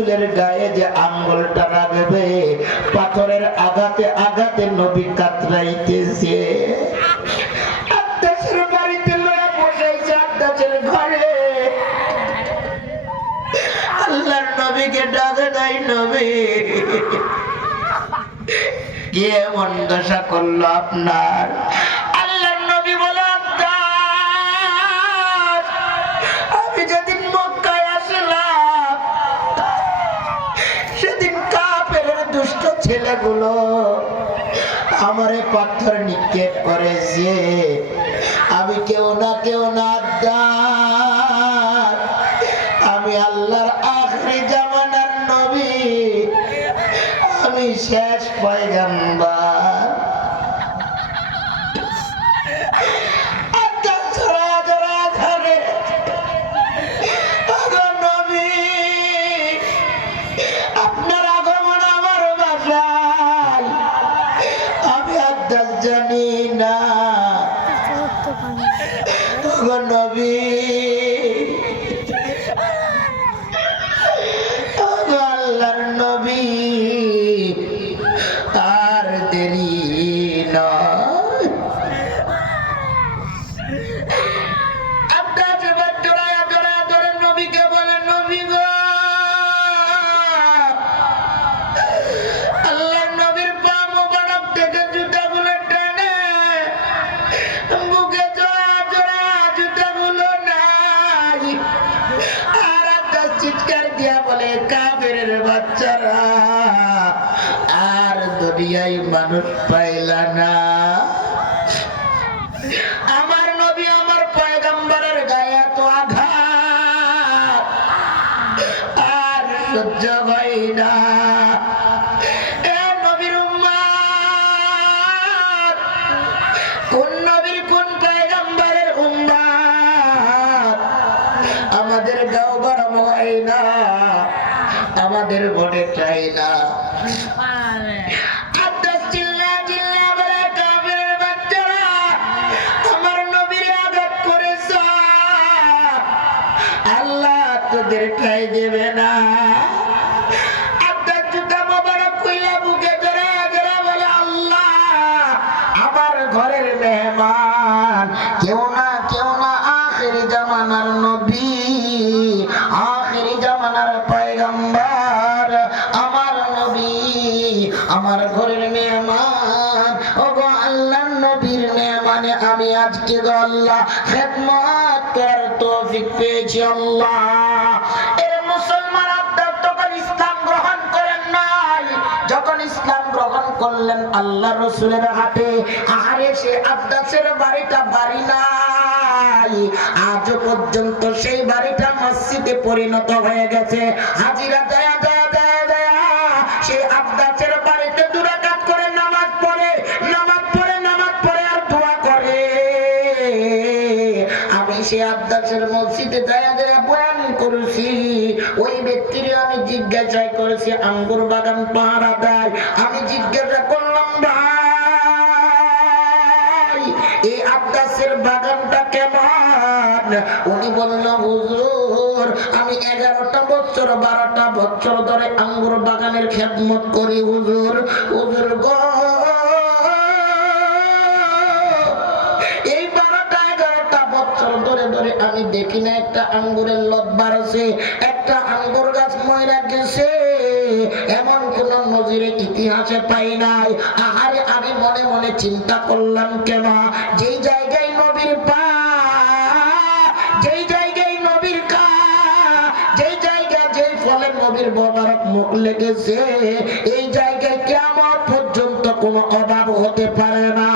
রাসূলের গায়ে যে আঙ্গুলটা রাখবে পাথরের আঘাতে আঘাতে নবী কাতরাইতেছে। আব্বাসের বাড়িতে লয়া বসাইছে আব্বাসের ঘরে। আল্লাহর নবীকে ডাকে নাই, নবী কি এমন দশা করলো আপনার? আল্লাহর নবী বলে, আব্বাস আমি যেদিন মক্কায় আসলাম সেদিন কাফেরের দুষ্ট ছেলেগুলো আমারে পাথর নিক্ষেপ করেছে। আমি কেউ না আব্বাস, আমি আল্লাহর আখরি জামানার নবী, আমি শেষ পয়গম্বর। আপনার আগমন আমার বাসায় আমি আব্বাস জানি না। নবী আল্লাহর নবী আর দেরি নয়। আব্বাস এবার জোড়ায়া জোড়ায়া ধরে নবীকে বলে, নবী গো, আল্লাহর নবীর পা মোবারক থেকে জুতাগুলো টেনে বুকে জোড়া জোড়া জুতাগুলো নাই। আর আব্বাস চিৎকার দিয়া বলে, কাফেরের বাচ্চারা আর দুনিয়ায় মানুষ পাইলা না। আমার নবী আমার পয়গম্বরের গায়ে এত আঘাত আর সহ্য হয় না। এ নবীর উম্মত, কোন নবীর কোন পয়গম্বরের উম্মত আমাদের গাও গরম হয় না, আমাদের মনে চাই না। আব্বাস চিল্লা চিল্লা বলে, কাফেরের বাচ্চারা আমার নবীর আঘাত করেছ, আল্লাহ তোদের ঠাই দেবে না। আব্বাস জুতা মোবারক খুইলা বুকে ধরে ধরে বলে, আল্লাহ আমার ঘরের মেহমান কেউ না আখিরি জামানার নবী, আখিরি জামানার পয়গম্বর আমার নবী, আমার ঘরের মেহমান। ওগো আল্লাহর নবীর মেহমানে আমি আজকে আল্লাহ খেদমত করার তৌফিক পেয়েছি। আল্লাহ এর মুসলমান আব্বাস তখন ইসলাম গ্রহণ করেন নাই। যখন ইসলাম গ্রহণ করলেন আল্লাহ রাসূলের হাতে, আরে সে আব্বাসের বাড়িটা বাড়ি নাই, আজ পর্যন্ত সেই বাড়িটা মসজিদে পরিণত হয়ে গেছে। হাজিরা দেয়া দেয়া দেয়া দেয়া সেই আব্বাসের বাড়িতে দুরাকাত করে নামাজ পড়ে আর দোয়া করে। আমি সেই আব্বাসের মসজিদে দেয়া দেয়া বয়ান করেছি। ওই ব্যক্তির আমি জিজ্ঞাসা করেছি আঙ্গুর বাগান পাহারা দেয়। আমি জিজ্ঞাসা করলাম, ভাই এই আব্বাসের বাগানটা কেমন? উনি বলল, হুজুর আমি 11টা বছর 12টা বছর ধরে আঙ্গুর বাগানের খেদমত করি হুজুর। হুজুর গো, এই 12টা 11টা বছর ধরে ধরে আমি দেখি না একটা আঙ্গুরের লব্বা আছে, একটা আঙ্গুর গাছ ময়রা গেছে, এমন কোন নজিরে ইতিহাসে পাই নাই। আহারে আমি মনে মনে চিন্তা করলাম, কেন যেই জায়গায় নবীর পা, যেই জায়গায় নবীর কা, যেই জায়গা যেই ফলে নবীর মোবারক মুখ লেগেছে, এই জায়গায় কিয়ামত পর্যন্ত কোনো অভাব হতে পারে না।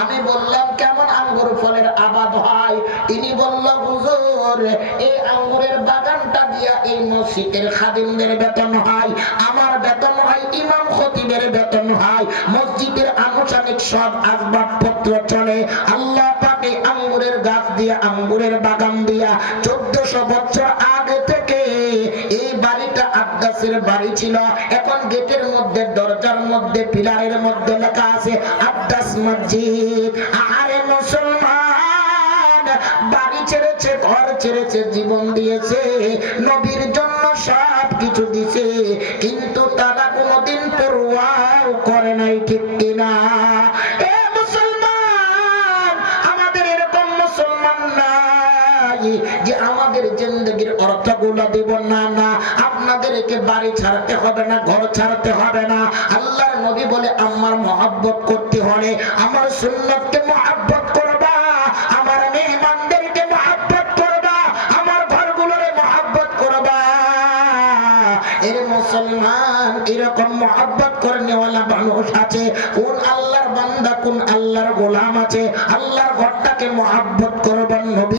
আমি বললাম, কেমন আঙ্গুর ফলের আবাদ হয়? তিনি বলল, হুজুর এই আঙ্গুরের বাগানটা দিয়া এই মসজিদের খাদিমদের বেতন হয়, আমার বেতন হয়, ইমাম খতিবের বেতন হয়, মসজিদের আনুষ্ঠানিক সব আসবাবপত্র চলে। আল্লাহ পাক এই আঙ্গুরের গাছ দিয়া, আঙ্গুরের বাগান দিয়া 1400 বছর আগে থেকে এই বাড়িটা আব্বাসের বাড়ি ছিল। এখন গেটের মধ্যে, দরজার মধ্যে, পিলারের মধ্যে লেখা আছে আব্বাস মসজিদ। আরে মুসলমান, বাড়ি ছেড়েছে, ঘর ছেড়েছে, জীবন দিয়েছে, নবীর জন্য সব কিছু দিছে, কিন্তু তারা কোনোদিন পরোয়াও করে নাই, ঠিক কিনা? এ মুসলমান, আমাদের এরকম মুসলমান নাই যে আমাদের জিন্দেগির অর্থগুলো দেব না। না, আপনাদেরকে বাড়ি ছাড়তে হবে না, ঘর ছাড়তে হবে না। আল্লাহর নবী বলে আমার মহব্বত করতে হলে আমার সুন্নতকে মহব্বত করবা, আমার মেহমানদেরকে মহব্বত করবা, আমার ঘরগুলোরে মহব্বত করবা। এর মুসলমান, এরকম মহব্বত করে নেওয়ালা মানুষ আছে। কোন আল্লাহর বান্দা, কোন আল্লাহর গোলাম আছে আল্লাহর ঘরটাকে মহব্বত করবেন। নবী